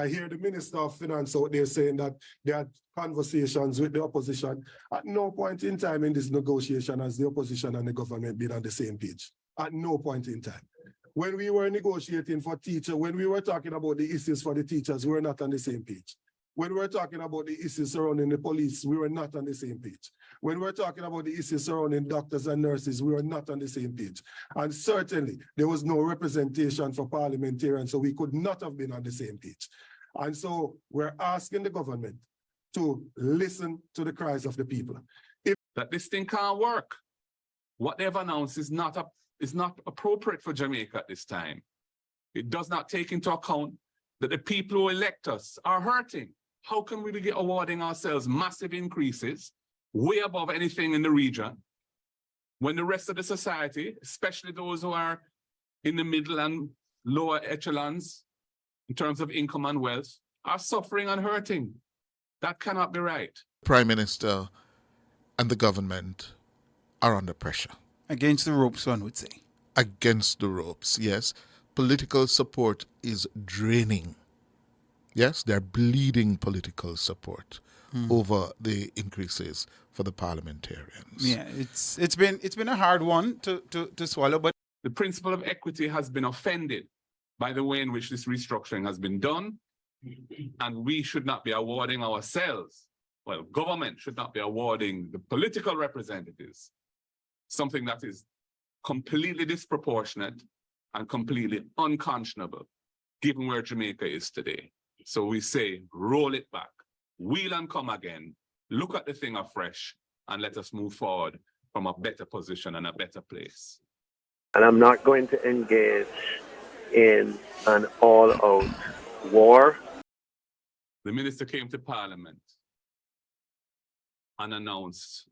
I hear the Minister of Finance out there saying that they had conversations with the opposition. At no point in time in this negotiation has the opposition and the government been on the same page. At no point in time. When we were negotiating for teachers, when we were talking about the issues for the teachers, we were not on the same page. When we were talking about the issues surrounding the police, we were not on the same page. When we were talking about the issues surrounding doctors and nurses, we were not on the same page. And certainly, there was no representation for parliamentarians, so we could not have been on the same page. And so we're asking the government to listen to the cries of the people. That this thing can't work. What they've announced is not appropriate for Jamaica at this time. It does not take into account that the people who elect us are hurting. How can we be awarding ourselves massive increases, way above anything in the region, when the rest of the society, especially those who are in the middle and lower echelons, in terms of income and wealth, are suffering and hurting? That cannot be right. Prime Minister and the government are under pressure. Against the ropes, one would say. Against the ropes, yes. Political support is draining. Yes, they're bleeding political support over the increases for the parliamentarians. Yeah, it's been a hard one to swallow, but the principle of equity has been offended by the way in which this restructuring has been done, and we should not be awarding ourselves, well, government should not be awarding the political representatives something that is completely disproportionate and completely unconscionable, given where Jamaica is today. So we say, roll it back, wheel and come again, look at the thing afresh, and let us move forward from a better position and a better place. And I'm not going to engage in an all-out war. The minister came to Parliament and announced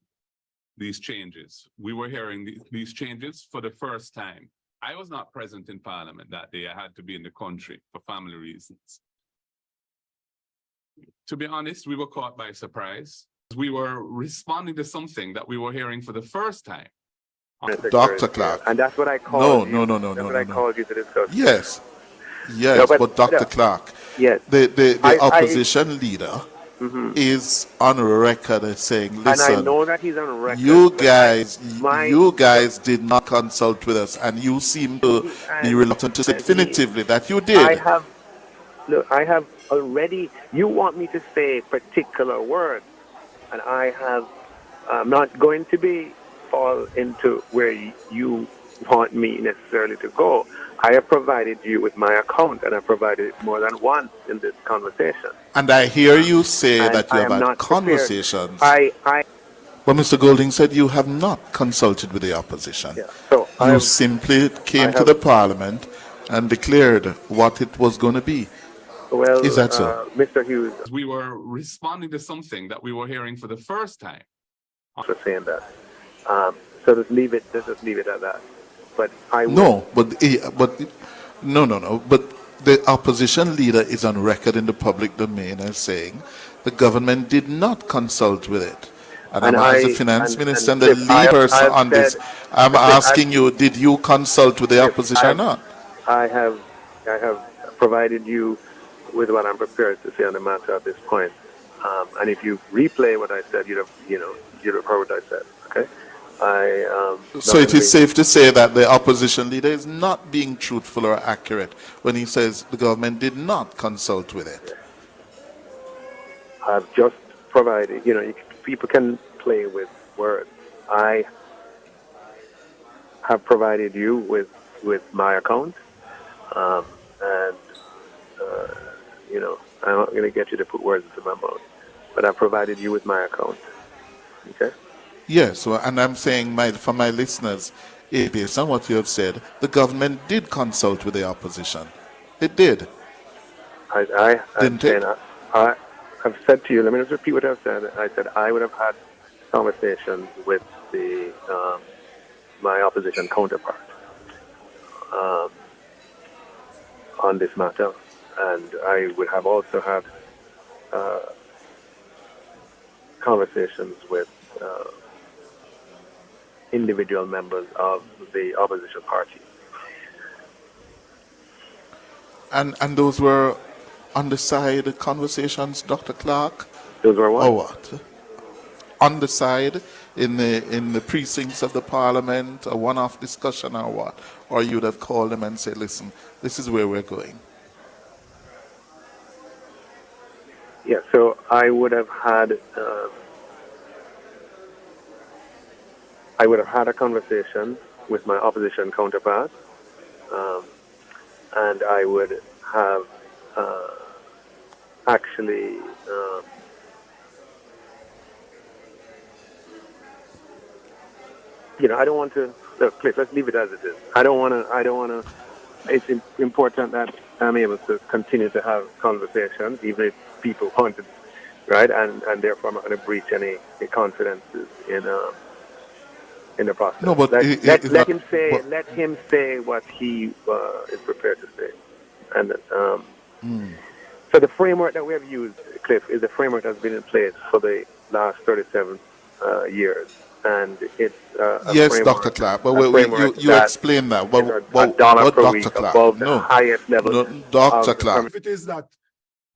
these changes. We were hearing these changes for the first time. I was not present in Parliament that day. I had to be in the country for family reasons. To be honest, we were caught by surprise. We were responding to something that we were hearing for the first time. Dr. Clark. And that's what I called No. That's what I called you to discuss. Yes. Yes, No, but Dr. Clark, yes. the opposition leader is on record as saying, listen, and I know that he's on record. you guys did not consult with us, and you seem to be reluctant to say definitively that you did. I have already, you want me to say particular words, and I'm not going to fall into where you want me necessarily to go. I have provided you with my account, and I provided it more than once in this conversation. And I hear you say And that you I have am had not conversations. prepared. But Mr. Golding said you have not consulted with the opposition. Yeah, so you simply came to the Parliament and declared what it was going to be. Well, is that so? Mr. Hughes, we were responding to something that we were hearing for the first time. for saying that. So let's just leave it at that. But I will. No, but the opposition leader is on record in the public domain as saying the government did not consult with it. And as the finance minister and the lead person on this, I'm asking you, did you consult with the opposition or not? I have provided you with what I'm prepared to say on the matter at this point. And if you replay what I said, you'd have heard what I said. Okay. So it is safe to say that the opposition leader is not being truthful or accurate when he says the government did not consult with it. I've just provided, people can play with words. I have provided you with my account, and I'm not going to get you to put words into my mouth, but I provided you with my account. Okay. Yes, well, and I'm saying for my listeners, based on what you have said, the government did consult with the opposition. It did. I've said to you, let me just repeat what I've said. I said I would have had conversations with my opposition counterpart on this matter, and I would have also had conversations with individual members of the opposition party. And those were On the side conversations, Dr. Clark? Those were what? Or what? On the side, in the precincts of the parliament, a one-off discussion or what? Or you'd have called them and said, listen, this is where we're going. Yeah, so I would have had a conversation with my opposition counterpart, and I would have actually I don't want to look, Cliff, let's leave it as it is. I don't want to it's important that I'm able to continue to have conversations even if people want it, right? And therefore I'm not going to breach any confidences in the process. No, but let him say what he is prepared to say. And so the framework that we have used, Cliff, is a framework that's been in place for the last 37 years. And it's yes, Dr. Clark, but you explain that. But Dr. Clark, the highest level Dr. Clark. If it is that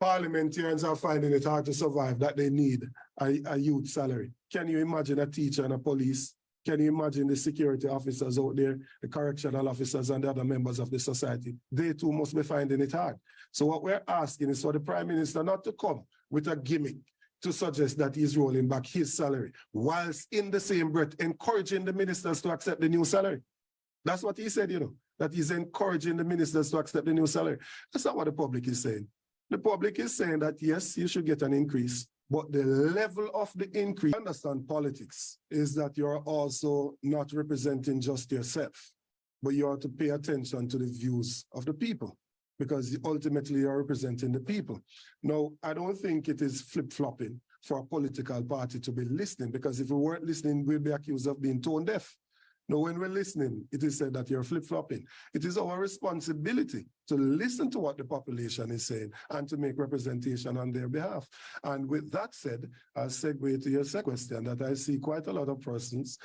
parliamentarians are finding it hard to survive, that they need a youth salary, can you imagine a teacher and a police? Can you imagine the security officers out there, the correctional officers and the other members of the society? They too must be finding it hard. So what we're asking is for the Prime Minister not to come with a gimmick to suggest that he's rolling back his salary, whilst in the same breath encouraging the ministers to accept the new salary. That's what he said, that he's encouraging the ministers to accept the new salary. That's not what the public is saying. The public is saying that, yes, you should get an increase, but the level of the increase, understand politics, is that you're also not representing just yourself, but you have to pay attention to the views of the people, because ultimately you're representing the people. Now, I don't think it is flip-flopping for a political party to be listening, because if we weren't listening, we'd be accused of being tone deaf. Now, when we're listening, it is said that you're flip-flopping. It is our responsibility to listen to what the population is saying and to make representation on their behalf. And with that said, I'll segue to your second question, that I see quite a lot of persons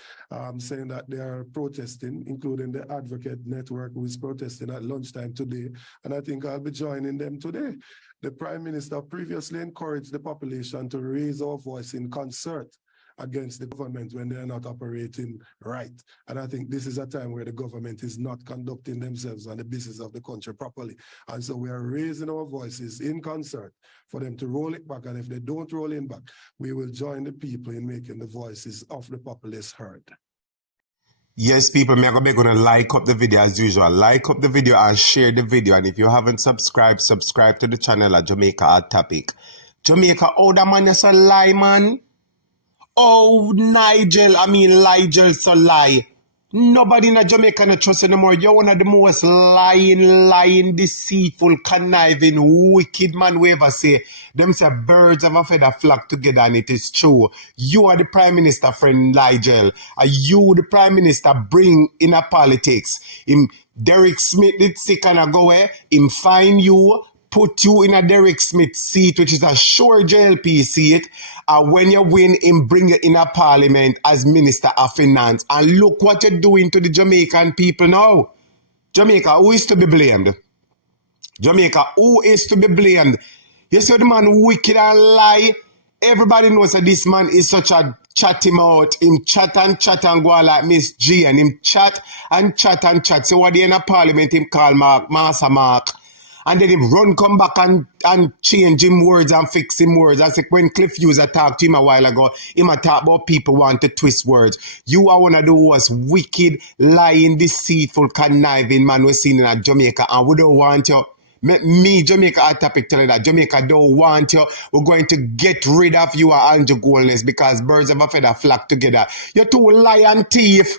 saying that they are protesting, including the Advocate Network, who is protesting at lunchtime today. And I think I'll be joining them today. The Prime Minister previously encouraged the population to raise our voice in concert against the government when they're not operating right. And I think this is a time where the government is not conducting themselves and the business of the country properly. And so we are raising our voices in concert for them to roll it back. And if they don't roll it back, we will join the people in making the voices of the populace heard. Yes, people, I'm going to like up the video as usual. Like up the video and share the video. And if you haven't subscribed, subscribe to the channel at Jamaica Hot Topic. Jamaica, oh, that man is a lie, man. Oh, LIEGEL, so lie. Nobody in Jamaica no trust anymore. You're one of the most lying, deceitful, conniving, wicked man we ever say. Them say birds of a feather flock together, and it is true. You are the Prime Minister, friend LIEGEL. Are you the Prime Minister bring in a politics? Derek Smith did sick and go away. Him find you, put you in a Derek Smith seat, which is a sure JLP seat. When you win, him bring you in a parliament as Minister of Finance. And look what you're doing to the Jamaican people now. Jamaica, who is to be blamed? Jamaica, who is to be blamed? You see the man wicked and lie. Everybody knows that this man is such a chatty mouth. Him chat and go like Miss G, and him chat and chat. So what they in a parliament, him call Master Mark. And then him run, come back and change him words and fix him words. As like when Cliff User talked to him a while ago, him a talk about people want to twist words. You are one of the most wicked, lying, deceitful, conniving man we're seen in Jamaica, and we don't want you. Me, Jamaica Hot Topic, telling that Jamaica don't want you. We're going to get rid of you, Andrew Goldness, because birds of a feather flock together. You're too lying thief.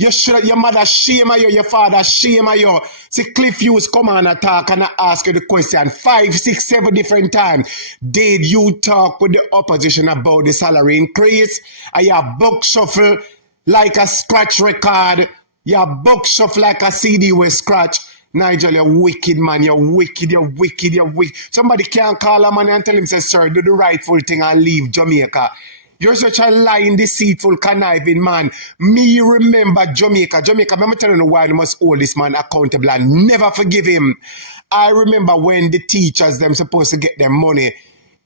You should, your mother shame you, your father shame you. See, Cliff Hughes come on and talk and I ask you the question 5, 6, 7 different times. Did you talk with the opposition about the salary increase? Are you book shuffle like a scratch record? You book shuffle like a CD with scratch? Nigel, you're wicked, man. You're wicked. Somebody can't call a man and tell him, say, sir, do the rightful thing and leave Jamaica. You're such a lying, deceitful, conniving man. Me remember Jamaica. I'm telling you why I must hold this man accountable and never forgive him. I remember when the teachers them supposed to get their money.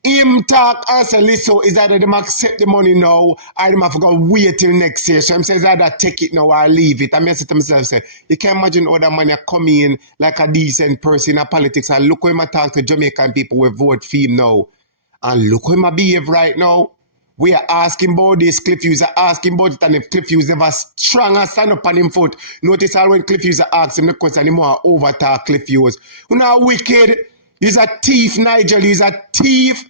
Him talk and say, listen, is either them accept the money now or them have to go wait till next year. So I'm saying either take it now or leave it. And I say to myself, say, you can imagine how that man come in like a decent person in politics and look how him talk to Jamaican people who vote for him now. And look how him behave right now. We are asking about this, Cliff Hughes are asking about it, and if Cliff Hughes never strong and stand up on him foot, notice how when Cliff Hughes asks him the question, he more overtalk Cliff Hughes. You know, wicked. He's a thief, Nigel. He's a thief.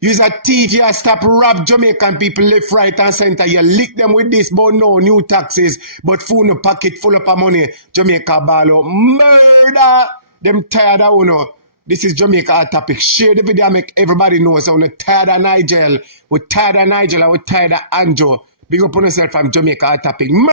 You're a thief, you stop rob Jamaican people left, right, and center. You lick them with this, but no new taxes, but full no pocket full of money. Jamaica ball out. Murder! Them tired of uno. This is Jamaica Hot Topic. Share the video, make everybody know. So we're tired of Nigel. We're tired of Nigel and we're tired of Anjo. Big up on yourself from Jamaica Hot Topic.